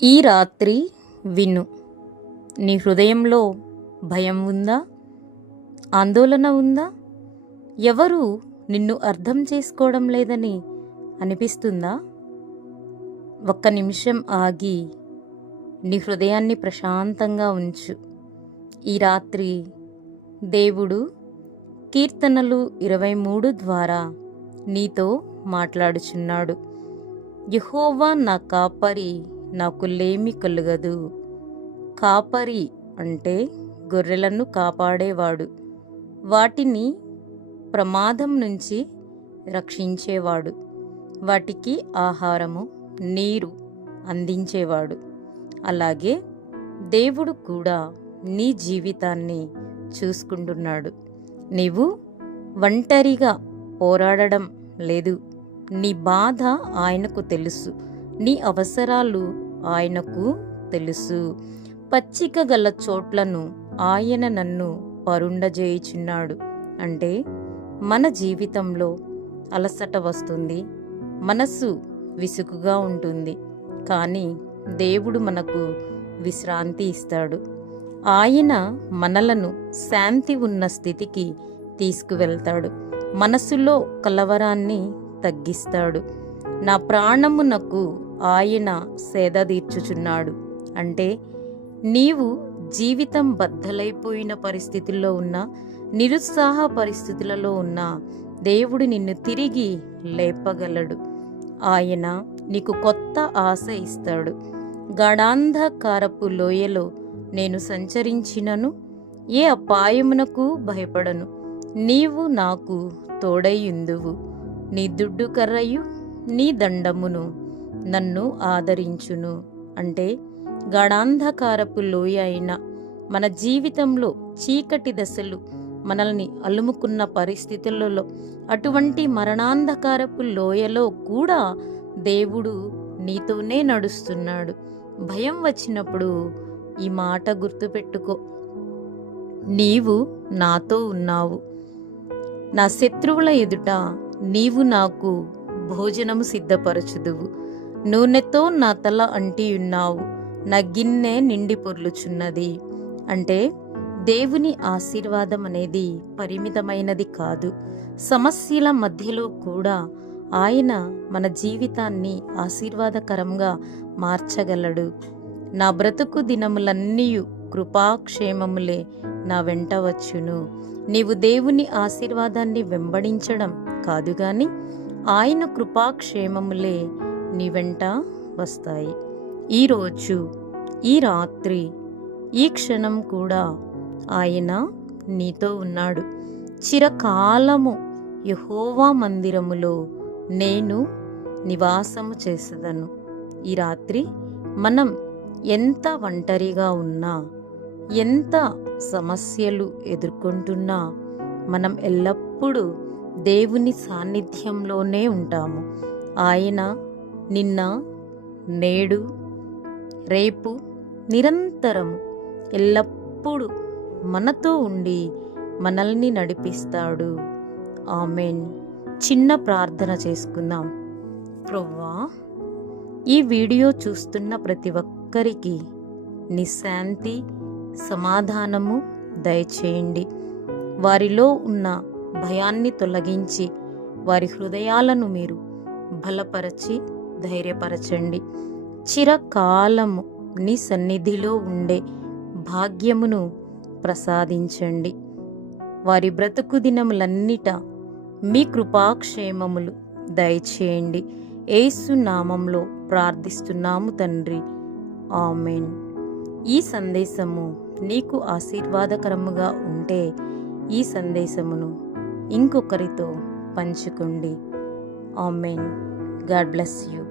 ఈ రాత్రి విను. నీ హృదయంలో భయం ఉందా? ఆందోళన ఉందా? ఎవరు నిన్ను అర్థం చేసుకోవడం లేదని అనిపిస్తుందా? ఒక్క నిమిషం ఆగి నీ హృదయాన్ని ప్రశాంతంగా ఉంచు. ఈ రాత్రి దేవుడు కీర్తనలు 23 ద్వారా నీతో మాట్లాడుచున్నాడు. యెహోవా నా కాపరి, నాకు లేమి కలుగదు. కాపరి అంటే గొర్రెలను కాపాడేవాడు, వాటిని ప్రమాదం నుంచి రక్షించేవాడు, వాటికి ఆహారము, నీరు అందించేవాడు. అలాగే దేవుడు కూడా నీ జీవితాన్ని చూసుకుంటున్నాడు. నీవు ఒంటరిగా పోరాడడం లేదు. నీ బాధ ఆయనకు తెలుసు, నీ అవసరాలు ఆయనకు తెలుసు. పచ్చిక గల చోట్లను ఆయన నన్ను పరుండజేయుచున్నాడు. అంటే మన జీవితంలో అలసట వస్తుంది, మనస్సు విసుగుగా ఉంటుంది, కానీ దేవుడు మనకు విశ్రాంతి ఇస్తాడు. ఆయన మనలను శాంతి ఉన్న స్థితికి తీసుకువెళ్తాడు, మనసులో కలవరాన్ని తగ్గిస్తాడు. నా ప్రాణమునకు ఆయన సేద తీర్చుచున్నాడు. అంటే నీవు జీవితం బద్దలైపోయిన పరిస్థితుల్లో ఉన్నా, నిరుత్సాహ పరిస్థితులలో ఉన్నా దేవుడు నిన్ను తిరిగి లేపగలడు. ఆయన నీకు కొత్త ఆశ ఇస్తాడు. గాఢాంధకారపు లోయలో నేను సంచరించినను ఏ అపాయమునకు భయపడను. నీవు నాకు తోడైయుందువు. నీ దుడ్డు కర్రయు నీ దండమును నన్ను ఆదరించును. అంటే గాఢాంధకారపు లోయ అయిన మన జీవితంలో చీకటి దశలు మనల్ని అలుముకున్న పరిస్థితులలో, అటువంటి మరణాంధకారపు లోయలో కూడా దేవుడు నీతోనే నడుస్తున్నాడు. భయం వచ్చినప్పుడు ఈ మాట గుర్తుపెట్టుకో, నీవు నాతో ఉన్నావు. నా శత్రువుల ఎదుట నీవు నాకు భోజనము సిద్ధపరచుదువు. నూనెతో నా తల అంటియున్నావు, నా గిన్నె నిండి పొర్లుచున్నది. అంటే దేవుని ఆశీర్వాదం అనేది పరిమితమైనది కాదు. సమస్యల మధ్యలో కూడా ఆయన మన జీవితాన్ని ఆశీర్వాదకరంగా మార్చగలడు. నా బ్రతుకు దినములన్నీయు కృపాక్షేమములే నా వెంట వచ్చును. నీవు దేవుని ఆశీర్వాదాన్ని వెంబడించడం కాదు గాని ఆయన కృపాక్షేమములే నీ వెంట వస్తాయి. ఈరోజు, ఈ రాత్రి, ఈ క్షణం కూడా ఆయన నీతో ఉన్నాడు. చిరకాలము యెహోవా మందిరములో నేను నివాసము చేసేదను. ఈ రాత్రి మనం ఎంత ఒంటరిగా ఉన్నా, ఎంత సమస్యలు ఎదుర్కొంటున్నా, మనం ఎల్లప్పుడూ దేవుని సాన్నిధ్యంలోనే ఉంటాము. ఆయన నిన్న, నేడు, రేపు, నిరంతరము ఎల్లప్పుడూ మనతో ఉండి మనల్ని నడిపిస్తాడు. ఆమేన్. చిన్న ప్రార్థన చేసుకుందాం. ప్రభువా, ఈ వీడియో చూస్తున్న ప్రతి ఒక్కరికి నీ శాంతి, సమాధానము దయచేయండి. వారిలో ఉన్న భయాన్ని తొలగించి వారి హృదయాలను మీరు బలపరచి ధైర్యపరచండి. చిరకాలము నీ సన్నిధిలో ఉండే భాగ్యమును ప్రసాదించండి. వారి బ్రతుకు దినములన్నిట మీ కృపాక్షేమములు దయచేయండి. యేసు నామంలో ప్రార్థిస్తున్నాము తండ్రి. ఆమేన్. ఈ సందేశము నీకు ఆశీర్వాదకరముగా ఉంటే ఈ సందేశమును ఇంకొకరితో పంచుకోండి. ఆమేన్. God bless you.